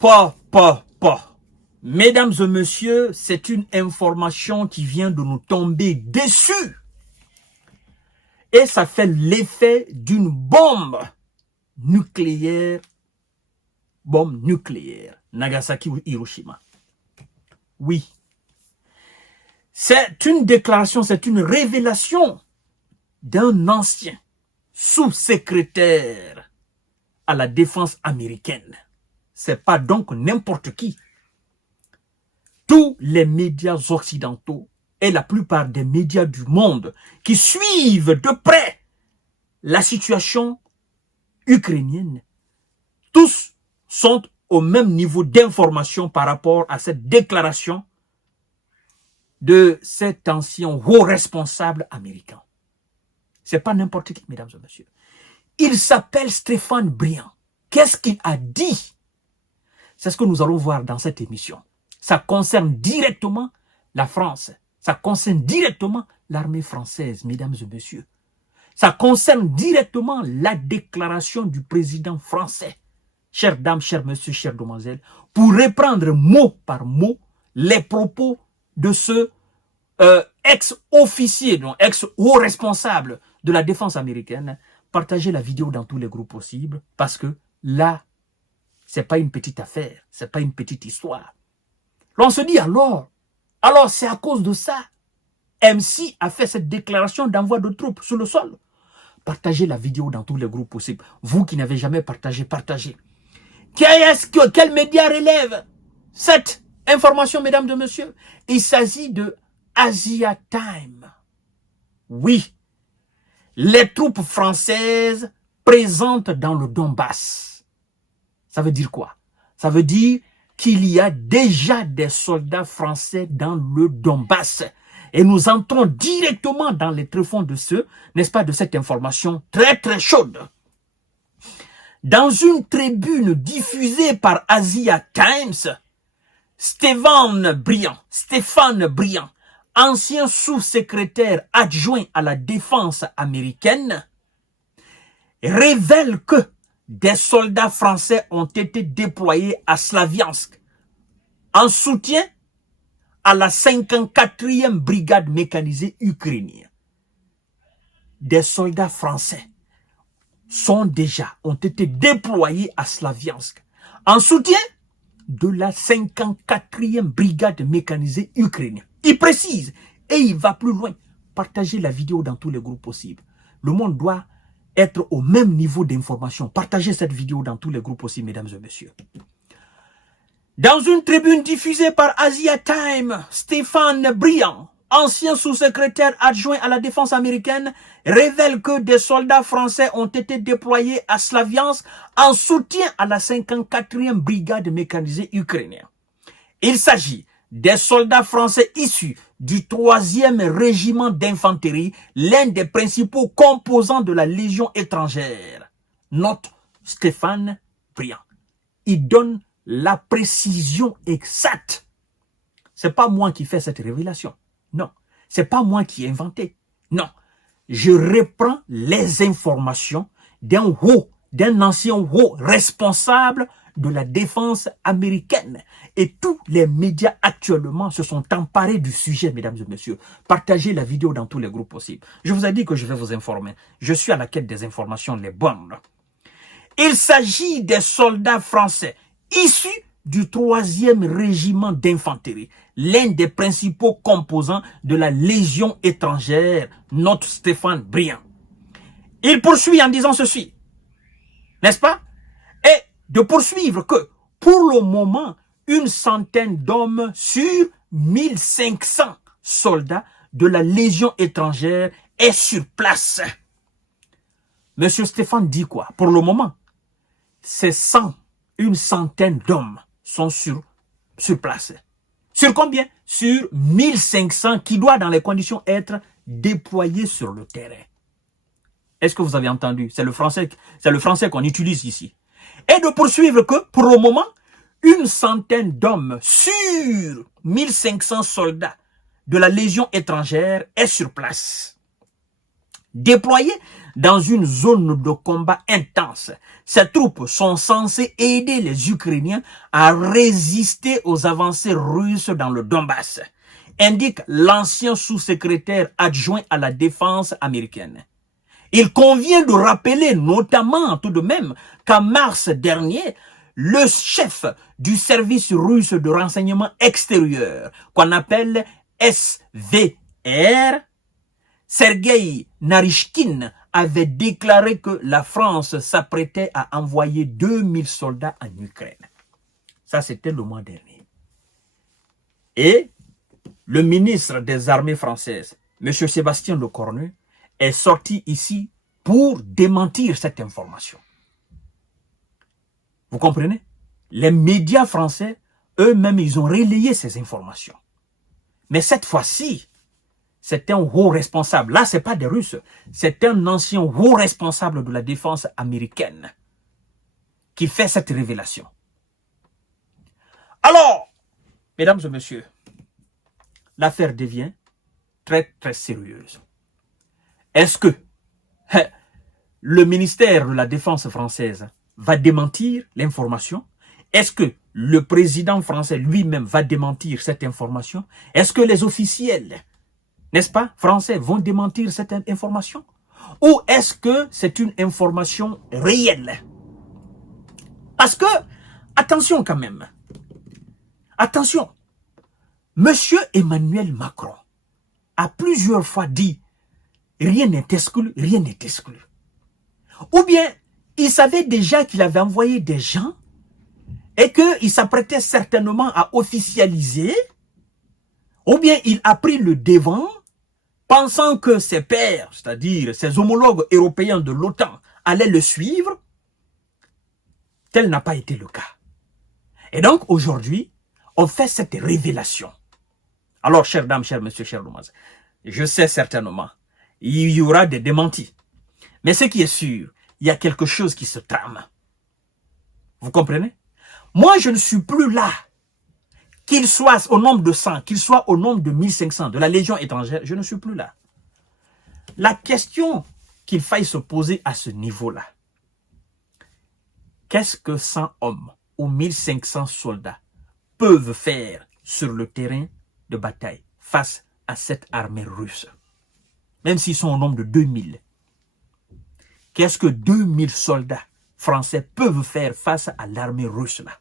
Pas. Mesdames et messieurs, c'est une information qui vient de nous tomber dessus. Et ça fait l'effet d'une bombe nucléaire. Nagasaki ou Hiroshima. Oui. C'est une déclaration, c'est une révélation d'un ancien sous-secrétaire à la défense américaine. C'est pas donc n'importe qui. Tous les médias occidentaux et la plupart des médias du monde qui suivent de près la situation ukrainienne, tous sont au même niveau d'information par rapport à cette déclaration de cet ancien haut responsable américain. C'est pas n'importe qui, mesdames et messieurs. Il s'appelle Stéphane Briand. Qu'est-ce qu'il a dit? C'est ce que nous allons voir dans cette émission. Ça concerne directement la France. Ça concerne directement l'armée française, mesdames et messieurs. Ça concerne directement la déclaration du président français. Chères dames, chers messieurs, chères demoiselles, pour reprendre mot par mot les propos de ce ex-officier, donc ex-haut responsable de la défense américaine, partagez la vidéo dans tous les groupes possibles, parce que là, c'est pas une petite affaire, c'est pas une petite histoire. L'on se dit alors c'est à cause de ça. MC a fait cette déclaration d'envoi de troupes sur le sol. Partagez la vidéo dans tous les groupes possibles. Vous qui n'avez jamais partagé, partagez. Quel média relève cette information, mesdames et messieurs? Il s'agit de Asia Time. Oui, les troupes françaises présentes dans le Donbass. Ça veut dire quoi? Ça veut dire qu'il y a déjà des soldats français dans le Donbass. Et nous entrons directement dans les tréfonds de n'est-ce pas, de cette information très très chaude. Dans une tribune diffusée par Asia Times, Stéphane Briand, ancien sous-secrétaire adjoint à la défense américaine, révèle que des soldats français ont été déployés à Slaviansk en soutien à la 54e brigade mécanisée ukrainienne. Des soldats français ont été déployés à Slaviansk en soutien de la 54e brigade mécanisée ukrainienne. Il précise et il va plus loin. Partagez la vidéo dans tous les groupes possibles. Le monde doit être au même niveau d'information. Partagez cette vidéo dans tous les groupes possibles, mesdames et messieurs. Dans une tribune diffusée par Asia Time, Stéphane Briand, ancien sous-secrétaire adjoint à la défense américaine, révèle que des soldats français ont été déployés à Slaviansk en soutien à la 54e brigade mécanisée ukrainienne. Il s'agit des soldats français issus du 3e régiment d'infanterie, l'un des principaux composants de la Légion étrangère. Note Stéphane Briand. Il donne la précision exacte. C'est pas moi qui fais cette révélation. Non. C'est pas moi qui ai inventé. Non. Je reprends les informations d'un ancien haut responsable de la défense américaine. Et tous les médias actuellement se sont emparés du sujet, mesdames et messieurs. Partagez la vidéo dans tous les groupes possibles. Je vous ai dit que je vais vous informer. Je suis à la quête des informations les bonnes. Il s'agit des soldats français issus du 3e régiment d'infanterie, l'un des principaux composants de la Légion étrangère, note Stéphane Briand. Il poursuit en disant ceci, n'est-ce pas? Et de poursuivre que, pour le moment, une centaine d'hommes sur 1500 soldats de la Légion étrangère est sur place. Monsieur Stéphane dit quoi? Pour le moment, c'est une centaine d'hommes sont sur place. Sur combien? Sur 1500 qui doivent dans les conditions être déployés sur le terrain. Est-ce que vous avez entendu? C'est le français qu'on utilise ici. Et de poursuivre que, pour le moment, une centaine d'hommes sur 1500 soldats de la Légion étrangère est sur place. Déployés dans une zone de combat intense. Ces troupes sont censées aider les Ukrainiens à résister aux avancées russes dans le Donbass, indique l'ancien sous-secrétaire adjoint à la défense américaine. Il convient de rappeler notamment tout de même qu'en mars dernier, le chef du service russe de renseignement extérieur, qu'on appelle SVR, Sergei Narishkin, avait déclaré que la France s'apprêtait à envoyer 2000 soldats en Ukraine. Ça, c'était le mois dernier. Et le ministre des armées françaises, M. Sébastien Lecornu, est sorti ici pour démentir cette information. Vous comprenez? Les médias français, eux-mêmes, ils ont relayé ces informations. Mais cette fois-ci, c'est un haut responsable. Là, ce n'est pas des Russes. C'est un ancien haut responsable de la défense américaine qui fait cette révélation. Alors, mesdames et messieurs, l'affaire devient très, très sérieuse. Est-ce que le ministère de la Défense française va démentir l'information? Est-ce que le président français lui-même va démentir cette information? Est-ce que les officiels, n'est-ce pas, français vont démentir cette information? Ou est-ce que c'est une information réelle? Parce que, attention quand même, attention, Monsieur Emmanuel Macron a plusieurs fois dit rien n'est exclu, rien n'est exclu. Ou bien, il savait déjà qu'il avait envoyé des gens et qu'il s'apprêtait certainement à officialiser, ou bien il a pris le devant, pensant que ses pairs, c'est-à-dire ses homologues européens de l'OTAN, allaient le suivre. Tel n'a pas été le cas. Et donc, aujourd'hui, on fait cette révélation. Alors, chères dames, chers messieurs, chers Loumaz, je sais certainement, il y aura des démentis. Mais ce qui est sûr, il y a quelque chose qui se trame. Vous comprenez? Moi, je ne suis plus là. Qu'il soit au nombre de 100, qu'il soit au nombre de 1500, de la Légion étrangère, je ne suis plus là. La question qu'il faille se poser à ce niveau-là, qu'est-ce que 100 hommes ou 1500 soldats peuvent faire sur le terrain de bataille face à cette armée russe? Même s'ils sont au nombre de 2000. Qu'est-ce que 2000 soldats français peuvent faire face à l'armée russe là?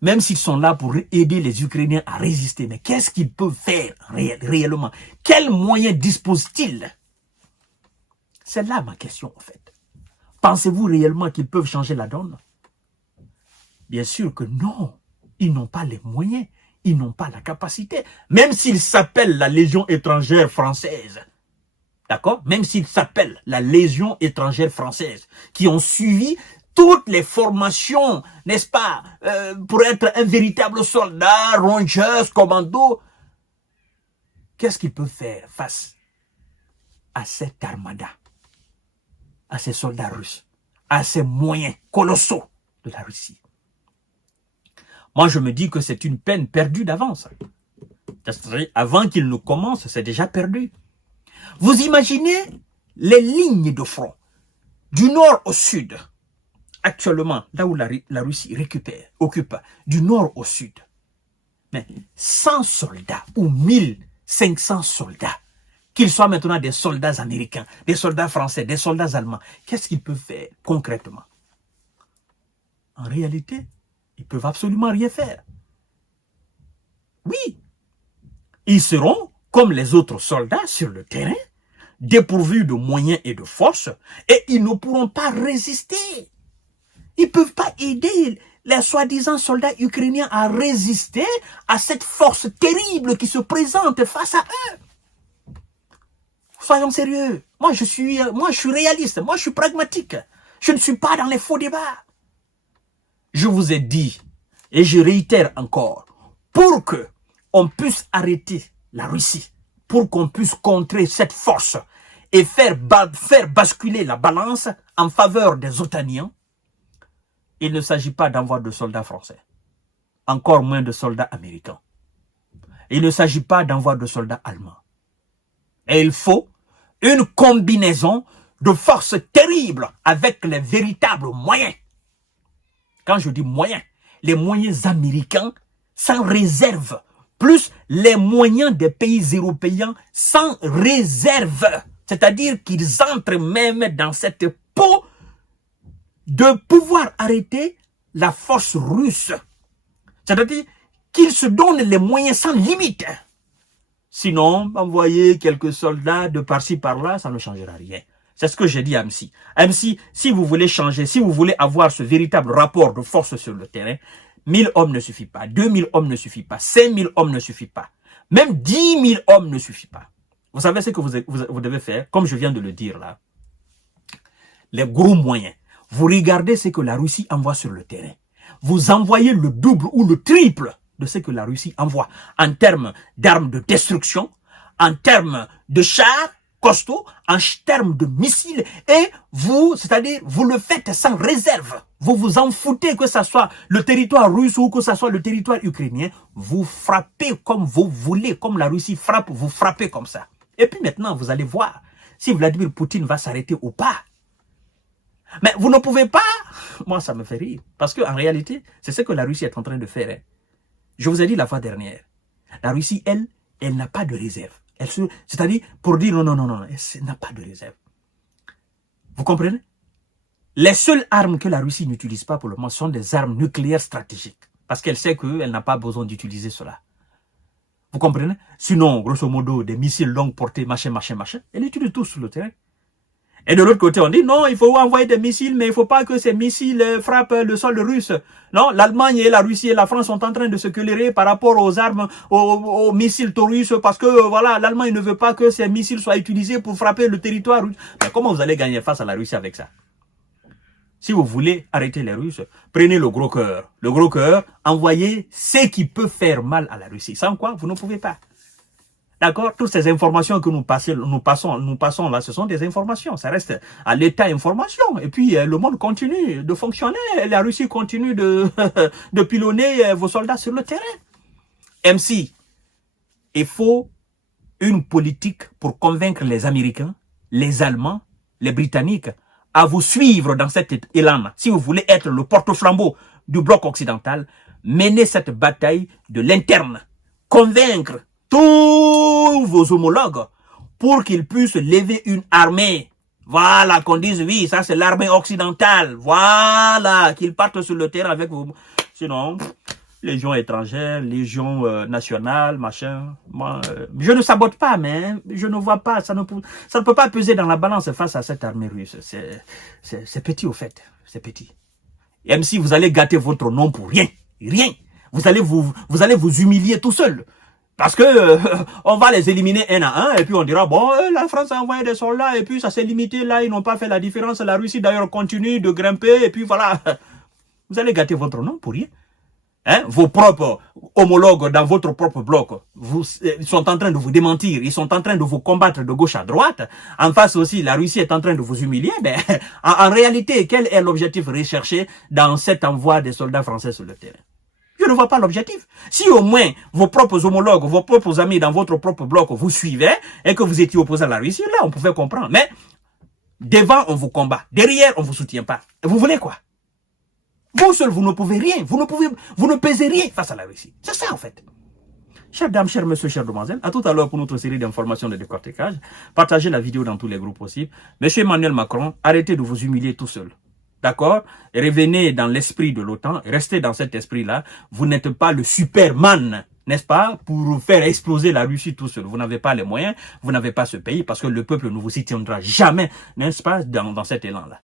Même s'ils sont là pour aider les Ukrainiens à résister, mais qu'est-ce qu'ils peuvent faire réellement? Quels moyens disposent-ils? C'est là ma question en fait. Pensez-vous réellement qu'ils peuvent changer la donne? Bien sûr que non. Ils n'ont pas les moyens. Ils n'ont pas la capacité. Même s'ils s'appellent la Légion étrangère française. D'accord? Même s'ils s'appellent la Légion étrangère française. Qui ont suivi toutes les formations, n'est-ce pas? Pour être un véritable soldat, rongeur, commando. Qu'est-ce qu'ils peuvent faire face à cette armada? À ces soldats russes? À ces moyens colossaux de la Russie? Moi, je me dis que c'est une peine perdue d'avance. Avant qu'il ne commence, c'est déjà perdu. Vous imaginez les lignes de front du nord au sud, actuellement, là où la Russie occupe, du nord au sud. Mais 100 soldats ou 1500 soldats, qu'ils soient maintenant des soldats américains, des soldats français, des soldats allemands, qu'est-ce qu'ils peuvent faire concrètement? En réalité, ils peuvent absolument rien faire. Oui, ils seront, comme les autres soldats sur le terrain, dépourvus de moyens et de force, et ils ne pourront pas résister. Ils ne peuvent pas aider les soi-disant soldats ukrainiens à résister à cette force terrible qui se présente face à eux. Soyons sérieux. Moi, je suis réaliste. Moi, je suis pragmatique. Je ne suis pas dans les faux débats. Je vous ai dit, et je réitère encore, pour que on puisse arrêter la Russie, pour qu'on puisse contrer cette force et faire basculer la balance en faveur des Otaniens, il ne s'agit pas d'envoyer de soldats français, encore moins de soldats américains. Il ne s'agit pas d'envoyer de soldats allemands. Et il faut une combinaison de forces terribles avec les véritables moyens. Quand je dis moyens, les moyens américains sans réserve, plus les moyens des pays européens sans réserve. C'est-à-dire qu'ils entrent même dans cette peau de pouvoir arrêter la force russe. C'est-à-dire qu'ils se donnent les moyens sans limite. Sinon, envoyer quelques soldats de par-ci par-là, ça ne changera rien. C'est ce que j'ai dit à MC. MC, si vous voulez changer, si vous voulez avoir ce véritable rapport de force sur le terrain, 1000 hommes ne suffit pas, 2000 hommes ne suffit pas, 5000 hommes ne suffit pas, même 10 000 hommes ne suffit pas. Vous savez ce que vous devez faire, comme je viens de le dire là. Les gros moyens. Vous regardez ce que la Russie envoie sur le terrain. Vous envoyez le double ou le triple de ce que la Russie envoie en termes d'armes de destruction, en termes de chars costauds, en termes de missiles, et vous, c'est-à-dire, vous le faites sans réserve. Vous vous en foutez que ce soit le territoire russe ou que ce soit le territoire ukrainien. Vous frappez comme vous voulez, comme la Russie frappe, vous frappez comme ça. Et puis maintenant, vous allez voir si Vladimir Poutine va s'arrêter ou pas. Mais vous ne pouvez pas, moi ça me fait rire, parce qu'en réalité, c'est ce que la Russie est en train de faire. Hein. Je vous ai dit la fois dernière, la Russie, elle n'a pas de réserve. C'est-à-dire, pour dire non, elle n'a pas de réserve. Vous comprenez? Les seules armes que la Russie n'utilise pas pour le moment sont des armes nucléaires stratégiques, parce qu'elle sait qu'elle n'a pas besoin d'utiliser cela. Vous comprenez? Sinon, grosso modo, des missiles longue portée, machin, elle utilise tout sur le terrain. Et de l'autre côté, on dit non, il faut envoyer des missiles, mais il ne faut pas que ces missiles frappent le sol russe. Non, l'Allemagne et la Russie et la France sont en train de se quereller par rapport aux armes, aux missiles russes, parce que voilà, l'Allemagne ne veut pas que ces missiles soient utilisés pour frapper le territoire russe. Mais comment vous allez gagner face à la Russie avec ça? Si vous voulez arrêter les Russes, prenez le gros cœur. Le gros cœur, envoyez ce qui peut faire mal à la Russie. Sans quoi, vous ne pouvez pas. D'accord? Toutes ces informations que nous passons là, ce sont des informations. Ça reste à l'état information. Et puis, le monde continue de fonctionner. La Russie continue de pilonner vos soldats sur le terrain. MC, il faut une politique pour convaincre les Américains, les Allemands, les Britanniques à vous suivre dans cet élan. Si vous voulez être le porte-flambeau du bloc occidental, menez cette bataille de l'interne. Convaincre tous vos homologues pour qu'ils puissent lever une armée. Voilà, qu'on dise oui, ça c'est l'armée occidentale. Voilà, qu'ils partent sur le terrain avec vous. Sinon, légion étrangère, légion nationale, machin. Moi, je ne sabote pas, mais je ne vois pas, ça ne peut pas peser dans la balance face à cette armée russe. C'est petit au fait, c'est petit. Et même si vous allez gâter votre nom pour rien, vous allez vous humilier tout seul. Parce que on va les éliminer un à un et puis on dira bon la France a envoyé des soldats et puis ça s'est limité là, ils n'ont pas fait la différence. La Russie d'ailleurs continue de grimper et puis voilà. Vous allez gâter votre nom pour rien. Hein? Vos propres homologues dans votre propre bloc, ils sont en train de vous démentir, ils sont en train de vous combattre de gauche à droite. En face aussi, la Russie est en train de vous humilier. Ben, en réalité, quel est l'objectif recherché dans cet envoi des soldats français sur le terrain? Je ne vois pas l'objectif. Si au moins vos propres homologues, vos propres amis dans votre propre bloc vous suivaient et que vous étiez opposé à la Russie, là on pouvait comprendre. Mais devant on vous combat, derrière on vous soutient pas. Et vous voulez quoi? Vous seul, vous ne pouvez rien. Vous ne pesez rien face à la Russie. C'est ça, en fait. Chères dames, chers messieurs, chères demoiselles, à tout à l'heure pour notre série d'informations de décortiquage. Partagez la vidéo dans tous les groupes possibles. Monsieur Emmanuel Macron, arrêtez de vous humilier tout seul. D'accord? Revenez dans l'esprit de l'OTAN. Restez dans cet esprit-là. Vous n'êtes pas le Superman, n'est-ce pas? Pour faire exploser la Russie tout seul. Vous n'avez pas les moyens. Vous n'avez pas ce pays parce que le peuple ne vous y tiendra jamais, n'est-ce pas? Dans cet élan-là.